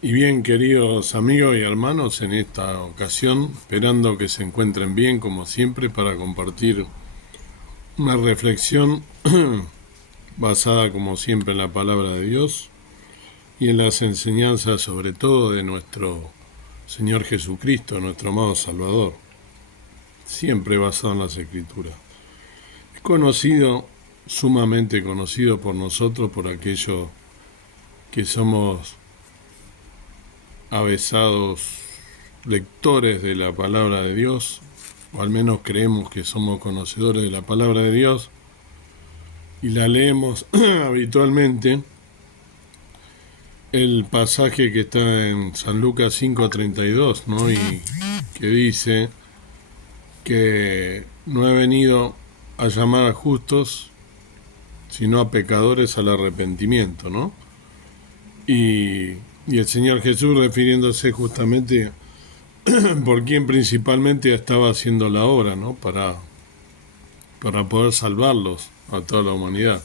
Y bien, queridos amigos y hermanos, en esta ocasión, esperando que se encuentren bien como siempre para compartir una reflexión basada como siempre en la palabra de Dios y en las enseñanzas sobre todo de nuestro Señor Jesucristo, nuestro amado Salvador, siempre basado en las Escrituras. Es conocido, sumamente conocido por nosotros, por aquellos que somos avesados lectores de la palabra de Dios, o al menos creemos que somos conocedores de la palabra de Dios y la leemos habitualmente, el pasaje que está en San Lucas 5:32, ¿no? Y que dice que no he venido a llamar a justos, sino a pecadores al arrepentimiento, ¿no? Y, y el Señor Jesús refiriéndose justamente por quien principalmente estaba haciendo la obra, ¿no? Para poder salvarlos a toda la humanidad.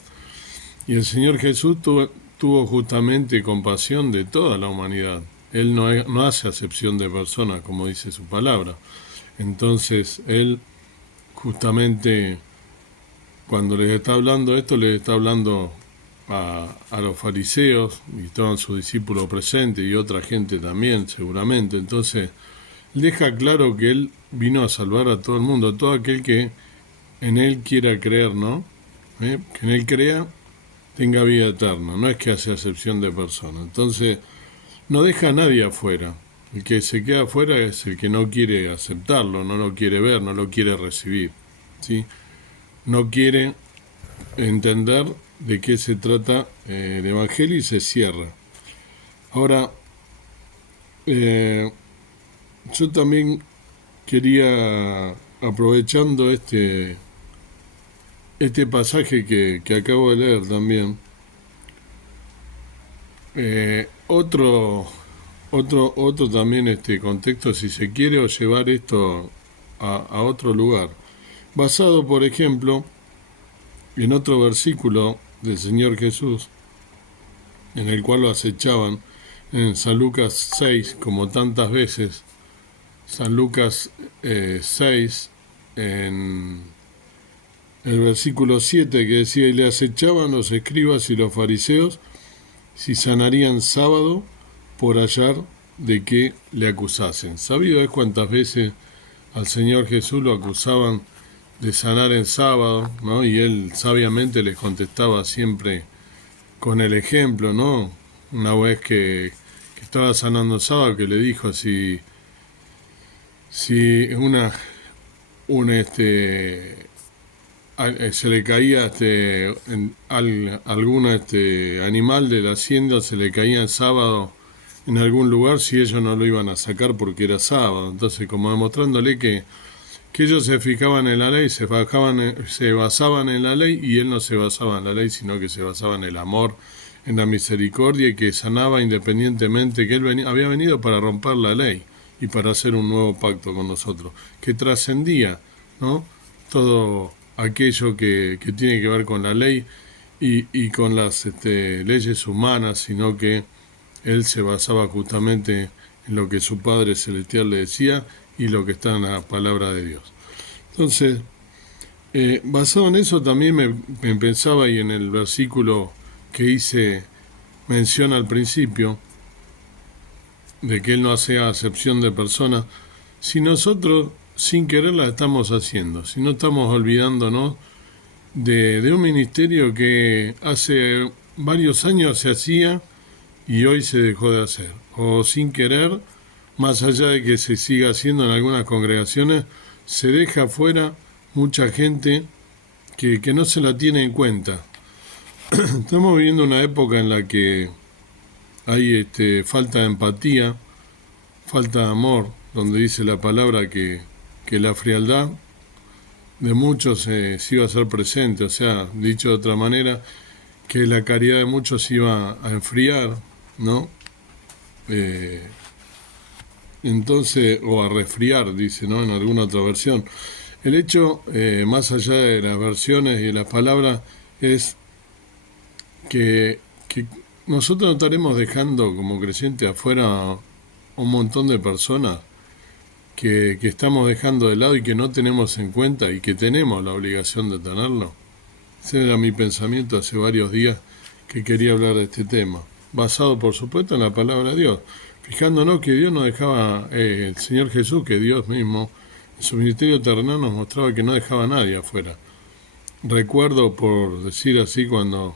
Y el Señor Jesús tuvo justamente compasión de toda la humanidad. Él no hace acepción de personas, como dice su palabra. Entonces, Él justamente cuando les está hablando esto, les está hablando a los fariseos, y estaban sus discípulos presentes y otra gente también, seguramente. Entonces, deja claro que Él vino a salvar a todo el mundo, todo aquel que en Él quiera creer, ¿no? Que en Él crea, tenga vida eterna, no es que hace acepción de personas. Entonces, no deja a nadie afuera. El que se queda afuera es el que no quiere aceptarlo, no lo quiere ver, no lo quiere recibir, ¿sí? No quiere entender de qué se trata el Evangelio y se cierra. Ahora, yo también quería, aprovechando este pasaje que acabo de leer también, otro también contexto, si se quiere, o llevar esto a otro lugar. Basado, por ejemplo, en otro versículo del Señor Jesús, en el cual lo acechaban, en San Lucas 6, como tantas veces. San Lucas 6, en el versículo 7, que decía, y le acechaban los escribas y los fariseos si sanarían sábado por hallar de qué le acusasen. Sabido es cuántas veces al Señor Jesús lo acusaban de sanar en sábado, ¿no? Y él sabiamente les contestaba siempre con el ejemplo, ¿no? Una vez que estaba sanando en sábado, que le dijo si se le caía algún animal de la hacienda, se le caía en sábado en algún lugar, si ellos no lo iban a sacar porque era sábado. Entonces, como demostrándole que ellos se fijaban en la ley, se basaban en la ley, y él no se basaba en la ley, sino que se basaba en el amor, en la misericordia, y que sanaba independientemente, que él había venido para romper la ley y para hacer un nuevo pacto con nosotros, que trascendía, ¿no? Todo aquello que tiene que ver con la ley y con las leyes humanas, sino que él se basaba justamente en lo que su Padre Celestial le decía y lo que está en la palabra de Dios. Entonces, basado en eso también me pensaba, y en el versículo que hice mención al principio, de que Él no hace acepción de personas, si nosotros sin querer la estamos haciendo, si no estamos olvidándonos de un ministerio que hace varios años se hacía y hoy se dejó de hacer, o sin querer, más allá de que se siga haciendo en algunas congregaciones, se deja fuera mucha gente que no se la tiene en cuenta. Estamos viviendo una época en la que hay falta de empatía, falta de amor, donde dice la palabra que la frialdad de muchos se iba a hacer presente, o sea, dicho de otra manera, que la caridad de muchos se iba a enfriar, ¿no? Entonces, o a resfriar, dice, ¿no? En alguna otra versión. El hecho, más allá de las versiones y de las palabras, es que nosotros no estaremos dejando como creyentes afuera un montón de personas que estamos dejando de lado y que no tenemos en cuenta y que tenemos la obligación de tenerlo. Ese era mi pensamiento hace varios días que quería hablar de este tema, basado por supuesto en la palabra de Dios, fijándonos que Dios no dejaba, el Señor Jesús, que Dios mismo, en su ministerio terrenal nos mostraba que no dejaba a nadie afuera. Recuerdo, por decir así, cuando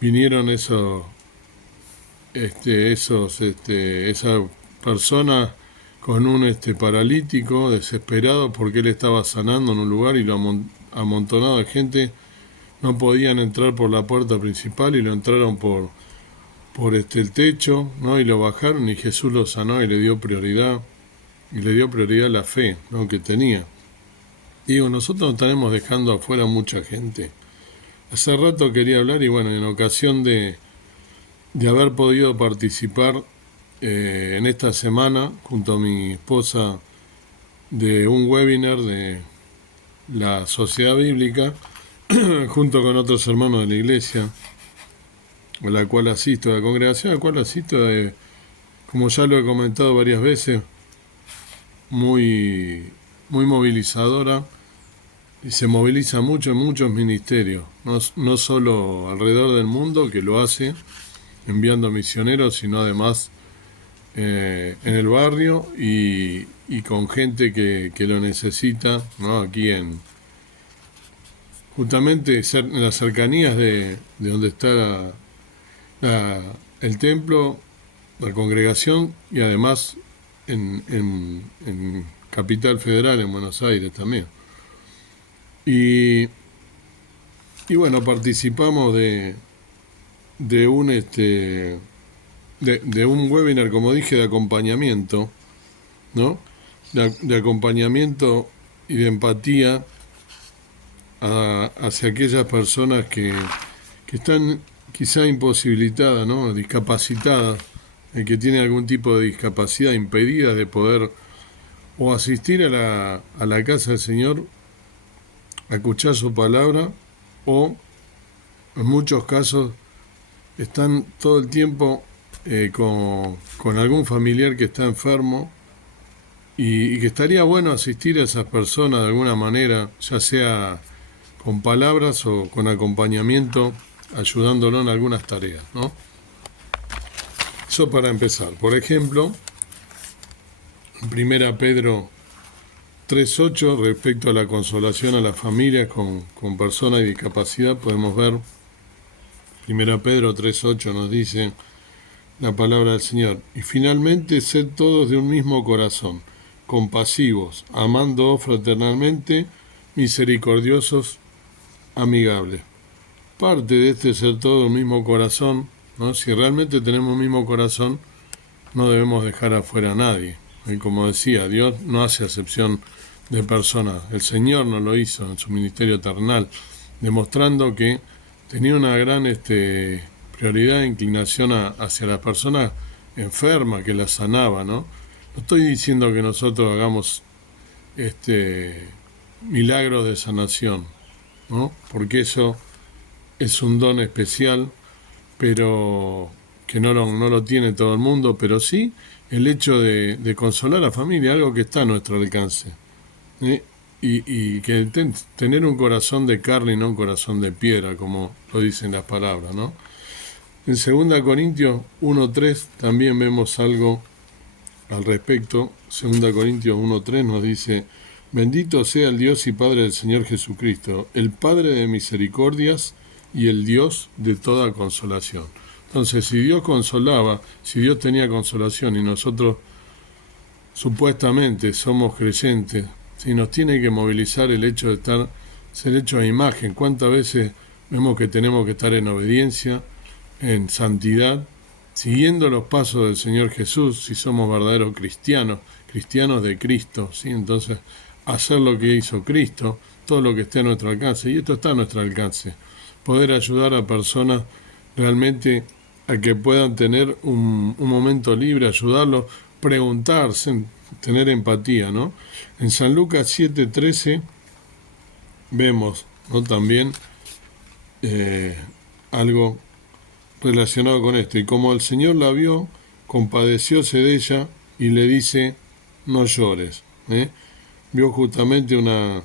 vinieron esas personas con un paralítico desesperado porque él estaba sanando en un lugar y lo amontonado de gente no podían entrar por la puerta principal y lo entraron por el techo, ¿no? Y lo bajaron y Jesús lo sanó y le dio prioridad a la fe, ¿no? Que tenía. Digo, nosotros no estaremos dejando afuera mucha gente. Hace rato quería hablar y bueno, en ocasión de haber podido participar en esta semana junto a mi esposa de un webinar de la Sociedad Bíblica junto con otros hermanos de la iglesia a la cual asisto, a la congregación a la cual asisto, como ya lo he comentado varias veces, muy, muy movilizadora y se moviliza mucho en muchos ministerios, no solo alrededor del mundo, que lo hace enviando misioneros, sino además en el barrio y con gente que lo necesita, ¿no? Aquí justamente en las cercanías de donde está el templo, la congregación y además en Capital Federal, en Buenos Aires también. Y bueno, participamos de un de un webinar, como dije, de acompañamiento, ¿no? De acompañamiento y de empatía hacia aquellas personas que están quizá imposibilitadas, ¿no? Discapacitadas, que tienen algún tipo de discapacidad impedida de poder o asistir a la casa del Señor a escuchar su palabra, o en muchos casos están todo el tiempo con algún familiar que está enfermo y que estaría bueno asistir a esas personas de alguna manera, ya sea con palabras o con acompañamiento, ayudándolo en algunas tareas, ¿no? Eso para empezar. Por ejemplo, en 1 Pedro 3.8, respecto a la consolación a las familias con personas de discapacidad, podemos ver, 1 Pedro 3.8 nos dice la palabra del Señor: y finalmente, sed todos de un mismo corazón, compasivos, amando fraternalmente, misericordiosos, amigables. Parte de ser todo de un mismo corazón, ¿no? Si realmente tenemos un mismo corazón, no debemos dejar afuera a nadie. Y como decía, Dios no hace acepción de personas. El Señor no lo hizo en su ministerio terrenal, demostrando que tenía una gran prioridad e inclinación hacia las personas enfermas, que las sanaba, ¿no? No estoy diciendo que nosotros hagamos milagros de sanación, ¿no? Porque eso es un don especial, pero que no lo tiene todo el mundo, pero sí el hecho de consolar a la familia, algo que está a nuestro alcance. Y que tener un corazón de carne y no un corazón de piedra, como lo dicen las palabras, ¿no? En 2 Corintios 1.3 también vemos algo al respecto. 2 Corintios 1.3 nos dice: bendito sea el Dios y Padre del Señor Jesucristo, el Padre de misericordias y el Dios de toda consolación. Entonces, si Dios consolaba, si Dios tenía consolación y nosotros supuestamente somos creyentes, si nos tiene que movilizar el hecho de ser hecho a imagen. ¿Cuántas veces vemos que tenemos que estar en obediencia, en santidad, siguiendo los pasos del Señor Jesús, si somos verdaderos cristianos de Cristo, ¿sí? Entonces, hacer lo que hizo Cristo, todo lo que esté a nuestro alcance, y esto está a nuestro alcance, poder ayudar a personas realmente a que puedan tener un momento libre, ayudarlos, preguntarse, tener empatía, ¿no? En San Lucas 7.13 vemos, ¿no? También algo relacionado con esto. Y como el Señor la vio, compadecióse de ella y le dice, no llores. Vio justamente una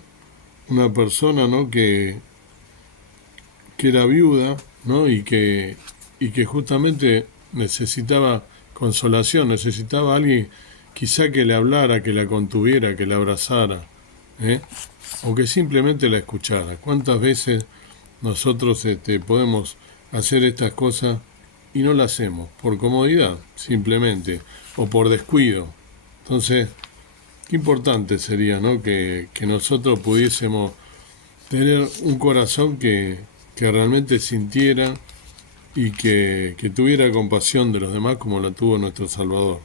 persona, ¿no?, que era viuda, ¿no?, y que justamente necesitaba consolación, necesitaba a alguien quizá que le hablara, que la contuviera, que la abrazara, o que simplemente la escuchara. ¿Cuántas veces nosotros podemos hacer estas cosas y no las hacemos? Por comodidad, simplemente, o por descuido. Entonces, qué importante sería, ¿no?, que nosotros pudiésemos tener un corazón que realmente sintiera y que tuviera compasión de los demás como la tuvo nuestro Salvador.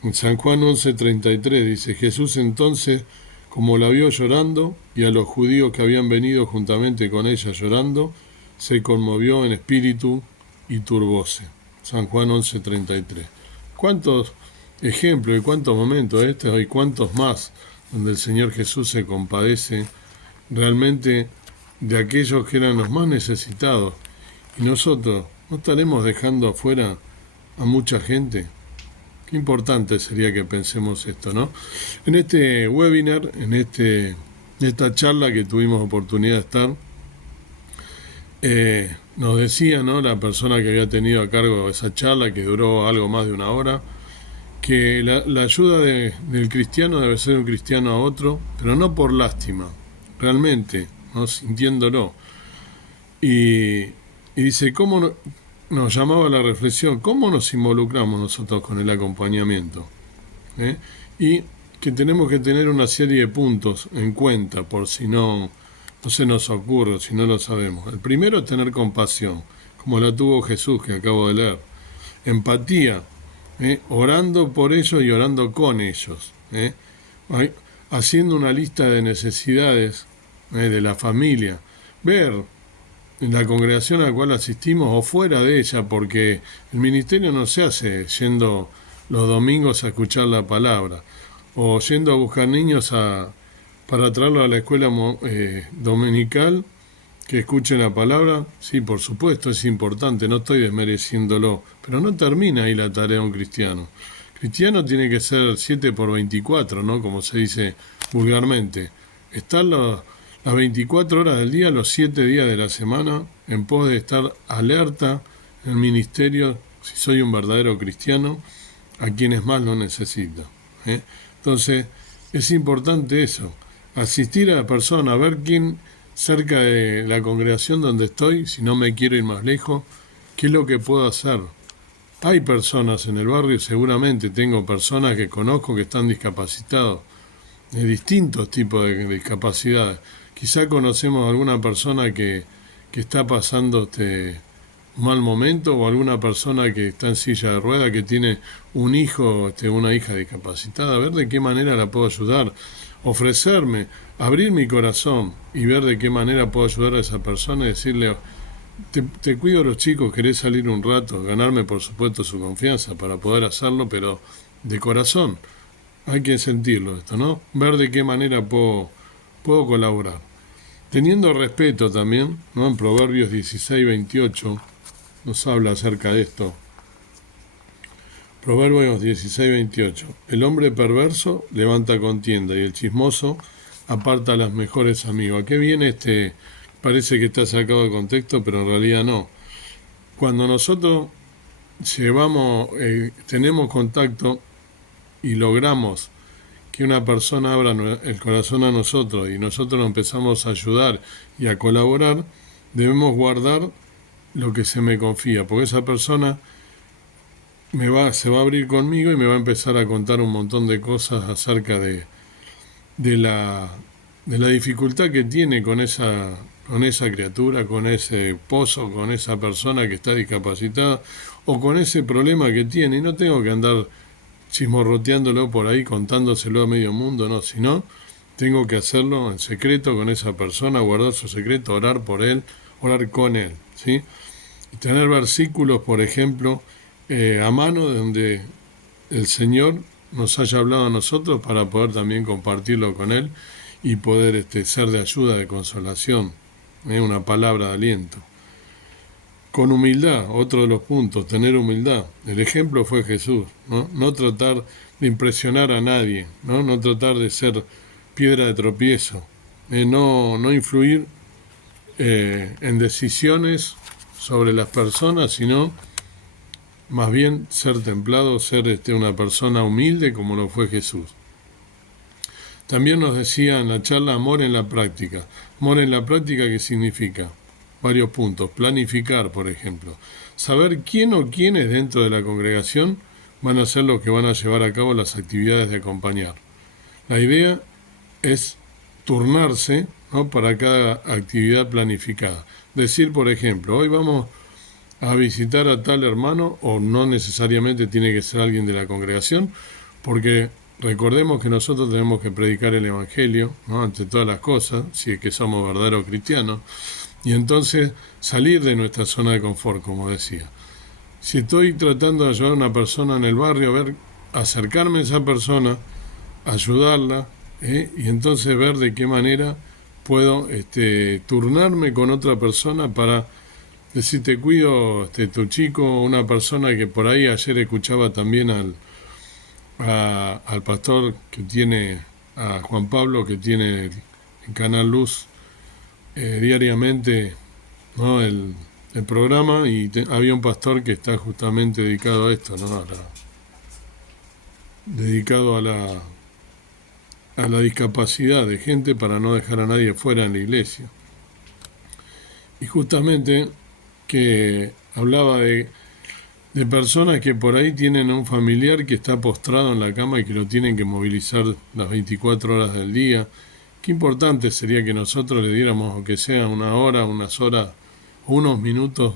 En San Juan 11:33 dice, Jesús entonces, como la vio llorando, y a los judíos que habían venido juntamente con ella llorando, se conmovió en espíritu y turbóse. San Juan 11:33. ¿Cuántos ejemplos y cuántos momentos estos y cuántos más donde el Señor Jesús se compadece realmente de aquellos que eran los más necesitados? Y nosotros, ¿no estaremos dejando afuera a mucha gente? Qué importante sería que pensemos esto, ¿no? En este webinar, en esta charla que tuvimos oportunidad de estar, nos decía, ¿no?, la persona que había tenido a cargo esa charla, que duró algo más de una hora, que la ayuda del cristiano debe ser un cristiano a otro, pero no por lástima, realmente, ¿no?, sintiéndolo. Y dice, ¿cómo nos llamaba la reflexión? ¿Cómo nos involucramos nosotros con el acompañamiento? Y que tenemos que tener una serie de puntos en cuenta por si no se nos ocurre, si no lo sabemos. El primero es tener compasión, como la tuvo Jesús, que acabo de leer. Empatía, orando por ellos y orando con ellos. Haciendo una lista de necesidades de la familia. Ver en la congregación a la cual asistimos o fuera de ella, porque el ministerio no se hace yendo los domingos a escuchar la palabra o yendo a buscar niños para traerlos a la escuela dominical que escuchen la palabra. Sí, por supuesto, es importante, no estoy desmereciéndolo, pero no termina ahí la tarea de un cristiano. Cristiano tiene que ser 7x24, ¿no?, como se dice vulgarmente. Estar las 24 horas del día, los 7 días de la semana, en pos de estar alerta en el ministerio, si soy un verdadero cristiano, a quienes más lo necesitan. Entonces, es importante eso, asistir a la persona, ver quién cerca de la congregación donde estoy, si no me quiero ir más lejos, qué es lo que puedo hacer. Hay personas en el barrio, seguramente tengo personas que conozco que están discapacitados, de distintos tipos de discapacidades. Quizá conocemos a alguna persona que está pasando un mal momento, o alguna persona que está en silla de ruedas, que tiene un hijo, una hija discapacitada. A ver de qué manera la puedo ayudar, ofrecerme, abrir mi corazón y ver de qué manera puedo ayudar a esa persona y decirle, te cuido a los chicos, querés salir un rato, ganarme por supuesto su confianza para poder hacerlo, pero de corazón. Hay que sentirlo esto, ¿no? Ver de qué manera puedo colaborar. Teniendo respeto también, ¿no? En Proverbios 16:28 nos habla acerca de esto. Proverbios 16:28. El hombre perverso levanta contienda y el chismoso aparta a los mejores amigos. ¿A qué viene Parece que está sacado de contexto, pero en realidad no. Cuando nosotros tenemos contacto y logramos que una persona abra el corazón a nosotros y nosotros empezamos a ayudar y a colaborar, debemos guardar lo que se me confía, porque esa persona se va a abrir conmigo y me va a empezar a contar un montón de cosas acerca de la dificultad que tiene con esa criatura, con ese pozo, con esa persona que está discapacitada o con ese problema que tiene, y no tengo que andar chismorroteándolo por ahí, contándoselo a medio mundo, no, sino tengo que hacerlo en secreto con esa persona, guardar su secreto, orar por él, orar con él, ¿sí? Y tener versículos, por ejemplo, a mano de donde el Señor nos haya hablado a nosotros para poder también compartirlo con él y poder ser de ayuda, de consolación, una palabra de aliento. con humildad, otro de los puntos, tener humildad. El ejemplo fue Jesús, ¿no? No tratar de impresionar a nadie, ¿no? No tratar de ser piedra de tropiezo, no influir en decisiones sobre las personas, sino más bien ser templado, ser una persona humilde como lo fue Jesús. También nos decía en la charla amor en la práctica. Amor en la práctica, ¿qué significa? Varios puntos. Planificar, por ejemplo. Saber quién o quiénes dentro de la congregación van a ser los que van a llevar a cabo las actividades de acompañar. La idea es turnarse, ¿no?, para cada actividad planificada. Decir, por ejemplo, hoy vamos a visitar a tal hermano, o no necesariamente tiene que ser alguien de la congregación, porque recordemos que nosotros tenemos que predicar el Evangelio, ¿no?, ante todas las cosas, si es que somos verdaderos cristianos, y entonces salir de nuestra zona de confort, como decía. Si estoy tratando de ayudar a una persona en el barrio, acercarme a esa persona, ayudarla, y entonces ver de qué manera puedo turnarme con otra persona para decir, te cuido, tu chico, una persona que por ahí ayer escuchaba también al pastor que tiene, a Juan Pablo, que tiene el Canal Luz diariamente, ¿no?, el programa, y había un pastor que está justamente dedicado a esto, ¿no?, dedicado a la discapacidad de gente para no dejar a nadie fuera en la iglesia. Y justamente que hablaba de personas que por ahí tienen a un familiar que está postrado en la cama y que lo tienen que movilizar las 24 horas del día. Qué importante sería que nosotros le diéramos, aunque sea una hora, unas horas, unos minutos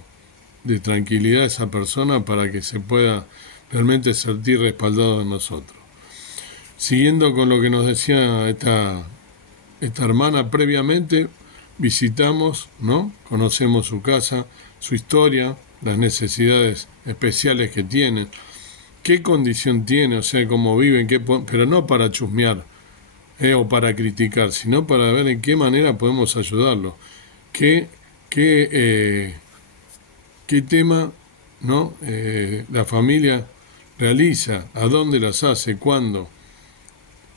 de tranquilidad a esa persona para que se pueda realmente sentir respaldado en nosotros. Siguiendo con lo que nos decía esta hermana previamente, visitamos, ¿no?, conocemos su casa, su historia, las necesidades especiales que tienen, qué condición tiene, o sea, cómo viven, pero no para chusmear o para criticar, sino para ver en qué manera podemos ayudarlo, qué tema, ¿no?, la familia realiza, a dónde las hace, cuándo,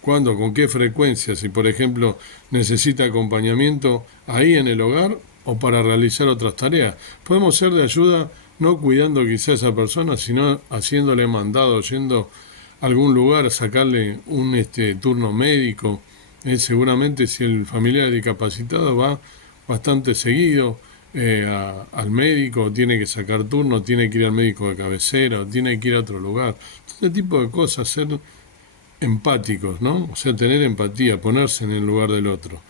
con qué frecuencia, si por ejemplo necesita acompañamiento ahí en el hogar o para realizar otras tareas. Podemos ser de ayuda no cuidando quizá a esa persona, sino haciéndole mandado, yendo a algún lugar a sacarle un turno médico. Seguramente si el familiar es discapacitado va bastante seguido al médico, tiene que sacar turno, tiene que ir al médico de cabecera, o tiene que ir a otro lugar. Este tipo de cosas, ser empáticos, ¿no? O sea, tener empatía, ponerse en el lugar del otro.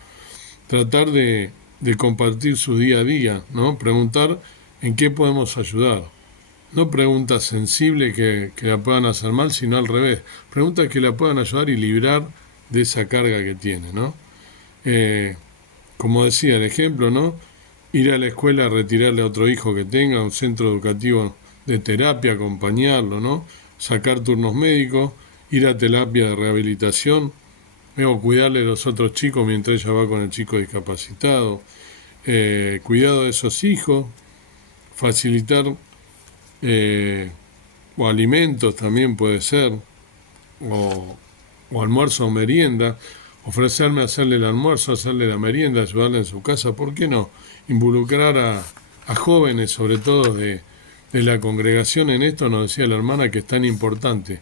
Tratar de compartir su día a día, ¿no? Preguntar en qué podemos ayudar. No preguntas sensibles que la puedan hacer mal, sino al revés. Preguntas que la puedan ayudar y librar de esa carga que tiene, ¿no? Como decía el ejemplo, ¿no?, ir a la escuela a retirarle a otro hijo que tenga, un centro educativo de terapia, acompañarlo, ¿no?, sacar turnos médicos, ir a terapia de rehabilitación, o cuidarle a los otros chicos mientras ella va con el chico discapacitado, cuidado de esos hijos, facilitar o alimentos también puede ser, o almuerzo o merienda, ofrecerme a hacerle el almuerzo, hacerle la merienda, ayudarle en su casa, ¿por qué no? Involucrar a jóvenes, sobre todo de la congregación en esto, nos decía la hermana que es tan importante.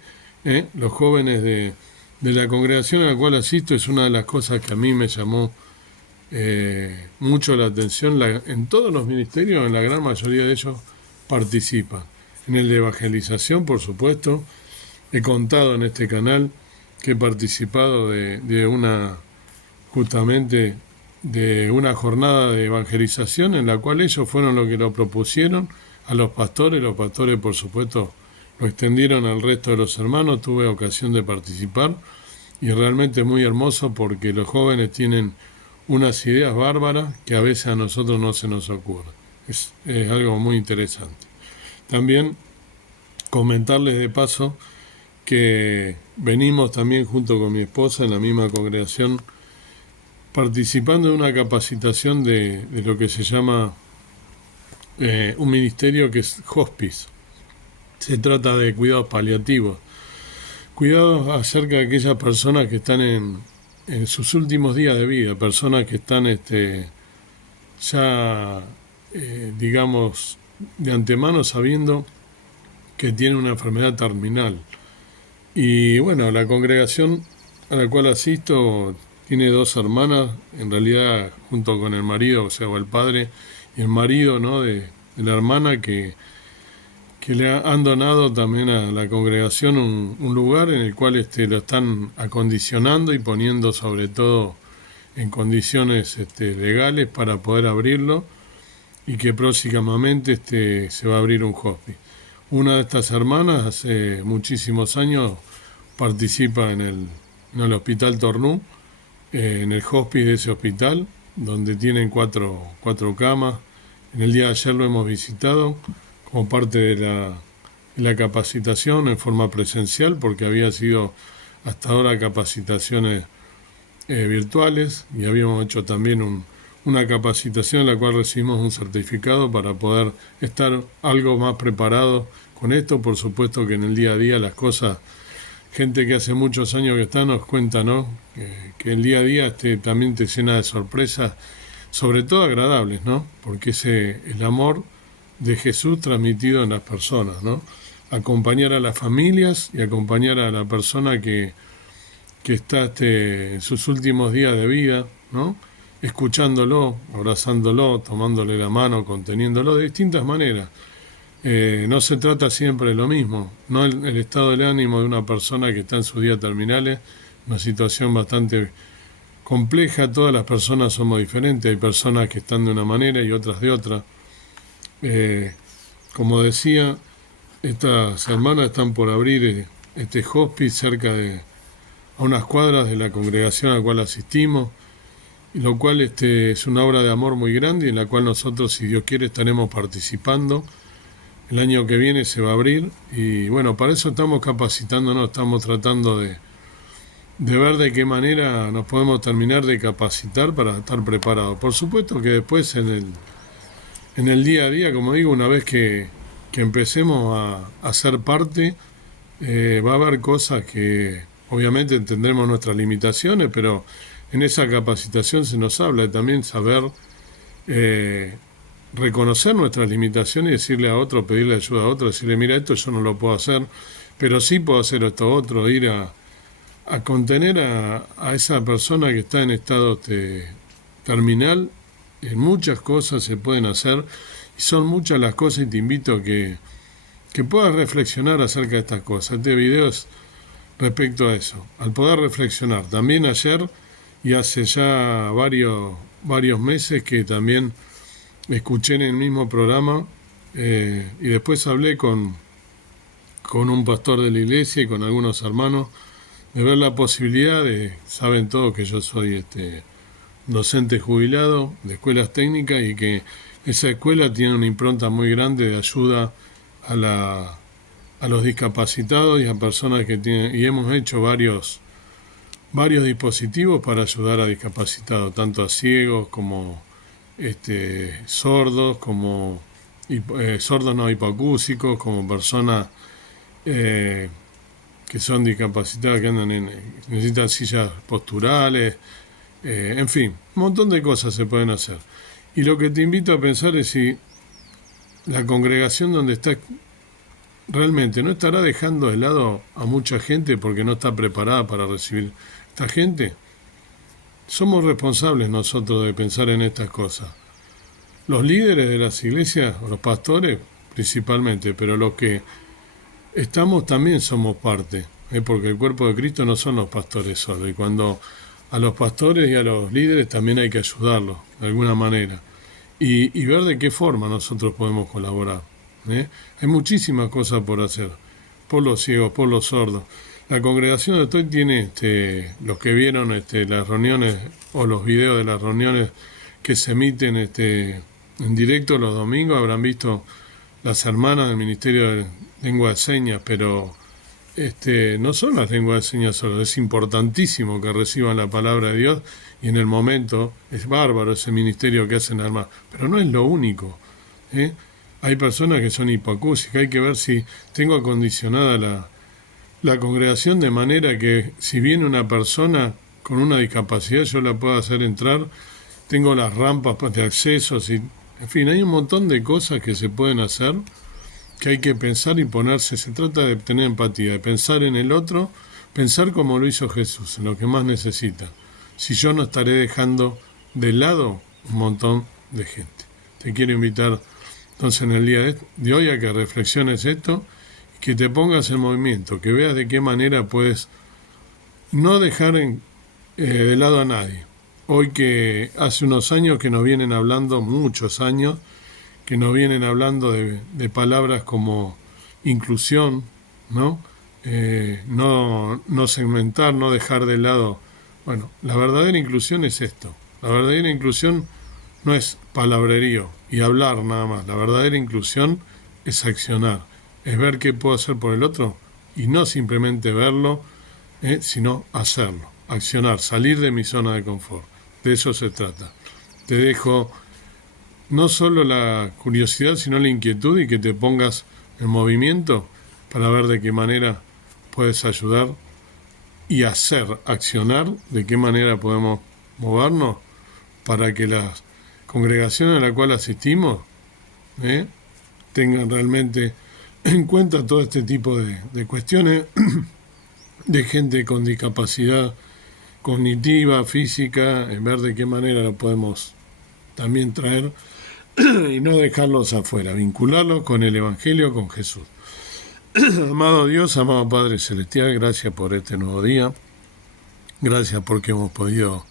Los jóvenes de la congregación a la cual asisto es una de las cosas que a mí me llamó mucho la atención. En todos los ministerios, en la gran mayoría de ellos, participan. En el de evangelización, por supuesto, he contado en este canal que he participado justamente de una jornada de evangelización en la cual ellos fueron los que lo propusieron a los pastores por supuesto lo extendieron al resto de los hermanos. Tuve ocasión de participar y realmente es muy hermoso porque los jóvenes tienen unas ideas bárbaras que a veces a nosotros no se nos ocurre. Es algo muy interesante. También comentarles de paso que venimos también junto con mi esposa en la misma congregación participando de una capacitación de lo que se llama un ministerio que es hospice. Se trata de cuidados paliativos, cuidados acerca de aquellas personas que están en sus últimos días de vida, personas que están ya, digamos, de antemano sabiendo que tienen una enfermedad terminal. Y bueno, la congregación a la cual asisto tiene dos hermanas, en realidad junto con el marido, o sea, o el padre y el marido, ¿no? de la hermana que han donado también a la congregación un lugar en el cual lo están acondicionando y poniendo sobre todo en condiciones legales para poder abrirlo y que próximamente se va a abrir un hospice. Una de estas hermanas hace muchísimos años participa en el Hospital Tornú, en el hospice de ese hospital, donde tienen cuatro camas. En el día de ayer lo hemos visitado como parte de la capacitación en forma presencial, porque había sido hasta ahora capacitaciones virtuales y habíamos hecho también una capacitación en la cual recibimos un certificado para poder estar algo más preparado con esto. Por supuesto que en el día a día las cosas, gente que hace muchos años que está nos cuenta, ¿no? Que el día a día también te llena de sorpresas, sobre todo agradables, ¿no? Porque es el amor de Jesús transmitido en las personas, ¿no? Acompañar a las familias y acompañar a la persona que está en sus últimos días de vida, ¿no? Escuchándolo, abrazándolo, tomándole la mano, conteniéndolo de distintas maneras. No se trata siempre de lo mismo, no el estado del ánimo de una persona que está en sus días terminales, una situación bastante compleja, todas las personas somos diferentes, hay personas que están de una manera y otras de otra. Como decía, estas hermanas están por abrir este hospice cerca a unas cuadras de la congregación a la cual asistimos, y lo cual es una obra de amor muy grande en la cual nosotros, si Dios quiere, estaremos participando. El año que viene se va a abrir y bueno, para eso estamos capacitándonos, estamos tratando de ver de qué manera nos podemos terminar de capacitar para estar preparados. Por supuesto que después en el día a día, como digo, una vez que empecemos a ser parte, va a haber cosas que obviamente tendremos nuestras limitaciones, pero en esa capacitación se nos habla de también saber reconocer nuestras limitaciones y decirle a otro, pedirle ayuda a otro, decirle, mira, esto yo no lo puedo hacer, pero sí puedo hacer esto otro, ir a contener a esa persona que está en estado terminal. En muchas cosas se pueden hacer y son muchas las cosas y te invito a que puedas reflexionar acerca de estas cosas. Este video es respecto a eso, al poder reflexionar. También ayer y hace ya varios meses que también escuché en el mismo programa y después hablé con un pastor de la iglesia y con algunos hermanos de ver la posibilidad saben todos que yo soy docente jubilado de escuelas técnicas y que esa escuela tiene una impronta muy grande de ayuda a los discapacitados y a personas que tienen, y hemos hecho varios dispositivos para ayudar a discapacitados, tanto a ciegos como sordos, como sordos no hipoacúsicos, como personas que son discapacitadas, que necesitan sillas posturales, en fin, un montón de cosas se pueden hacer. Y lo que te invito a pensar es si la congregación donde estás realmente no estará dejando de lado a mucha gente porque no está preparada para recibir esta gente. Somos responsables nosotros de pensar en estas cosas. Los líderes de las iglesias, los pastores principalmente, pero los que estamos también somos parte, porque el cuerpo de Cristo no son los pastores solo, y cuando a los pastores y a los líderes también hay que ayudarlos de alguna manera y ver de qué forma nosotros podemos colaborar. Hay muchísimas cosas por hacer, por los ciegos, por los sordos. La congregación de estoy tiene, los que vieron las reuniones o los videos de las reuniones que se emiten en directo los domingos, habrán visto las hermanas del Ministerio de Lengua de Señas, pero no son las lenguas de señas solo, es importantísimo que reciban la palabra de Dios y en el momento es bárbaro ese ministerio que hacen hermanos, pero no es lo único. Hay personas que son hipoacúsicas, hay que ver si tengo acondicionada la congregación de manera que si viene una persona con una discapacidad yo la pueda hacer entrar, tengo las rampas de acceso, en fin, hay un montón de cosas que se pueden hacer que hay que pensar y ponerse, se trata de tener empatía, de pensar en el otro, pensar como lo hizo Jesús, en lo que más necesita. Si yo no estaré dejando de lado un montón de gente. Te quiero invitar entonces en el día de hoy a que reflexiones esto y que te pongas en movimiento, que veas de qué manera puedes no dejar de lado a nadie. Hoy que hace unos años que nos vienen hablando, muchos años, que nos vienen hablando de palabras como inclusión, ¿no? No segmentar, no dejar de lado. Bueno, la verdadera inclusión es esto. La verdadera inclusión no es palabrerío y hablar nada más. La verdadera inclusión es accionar, es ver qué puedo hacer por el otro y no simplemente verlo, sino hacerlo, accionar, salir de mi zona de confort. De eso se trata. Te dejo no solo la curiosidad, sino la inquietud y que te pongas en movimiento para ver de qué manera puedes ayudar y hacer, accionar, de qué manera podemos movernos para que las congregaciones a la cual asistimos tengan realmente en cuenta todo este tipo de cuestiones de gente con discapacidad cognitiva, física, en ver de qué manera lo podemos también traer y no dejarlos afuera, vincularlos con el Evangelio, con Jesús. Amado Dios, amado Padre Celestial, gracias por este nuevo día, gracias porque hemos podido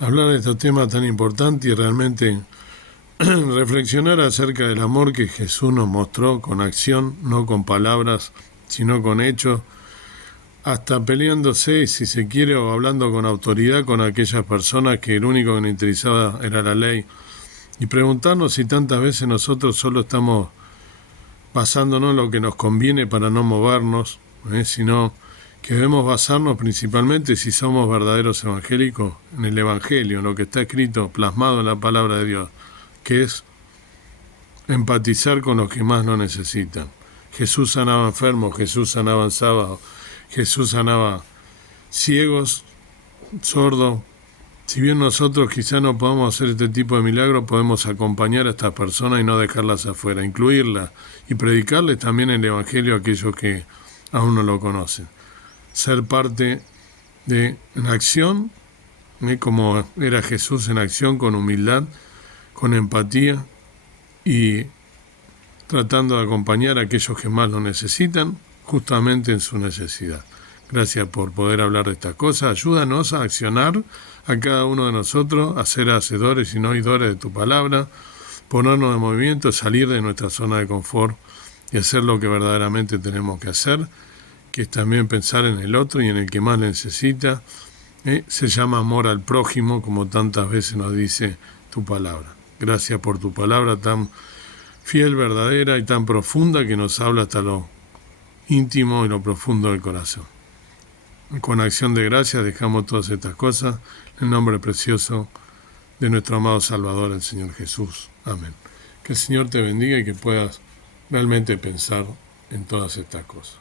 hablar de estos temas tan importantes y realmente reflexionar acerca del amor que Jesús nos mostró con acción, no con palabras, sino con hechos, hasta peleándose, si se quiere, o hablando con autoridad con aquellas personas que el único que nos interesaba era la ley. Y preguntarnos si tantas veces nosotros solo estamos basándonos en lo que nos conviene para no movernos, sino que debemos basarnos principalmente, si somos verdaderos evangélicos, en el Evangelio, en lo que está escrito, plasmado en la palabra de Dios, que es empatizar con los que más lo necesitan. Jesús sanaba enfermos, Jesús sanaba en sábado, Jesús sanaba ciegos, sordos. Si bien nosotros quizá no podamos hacer este tipo de milagros, podemos acompañar a estas personas y no dejarlas afuera, incluirlas y predicarles también el Evangelio a aquellos que aún no lo conocen. Ser parte de en acción, como era Jesús en acción, con humildad, con empatía y tratando de acompañar a aquellos que más lo necesitan, justamente en su necesidad. Gracias por poder hablar de estas cosas. Ayúdanos a accionar a cada uno de nosotros, a ser hacedores y no oidores de tu palabra, ponernos en movimiento, salir de nuestra zona de confort y hacer lo que verdaderamente tenemos que hacer, que es también pensar en el otro y en el que más necesita. Se llama amor al prójimo, como tantas veces nos dice tu palabra. Gracias por tu palabra tan fiel, verdadera y tan profunda que nos habla hasta lo íntimo y lo profundo del corazón. Con acción de gracias dejamos todas estas cosas en el nombre precioso de nuestro amado Salvador, el Señor Jesús. Amén. Que el Señor te bendiga y que puedas realmente pensar en todas estas cosas.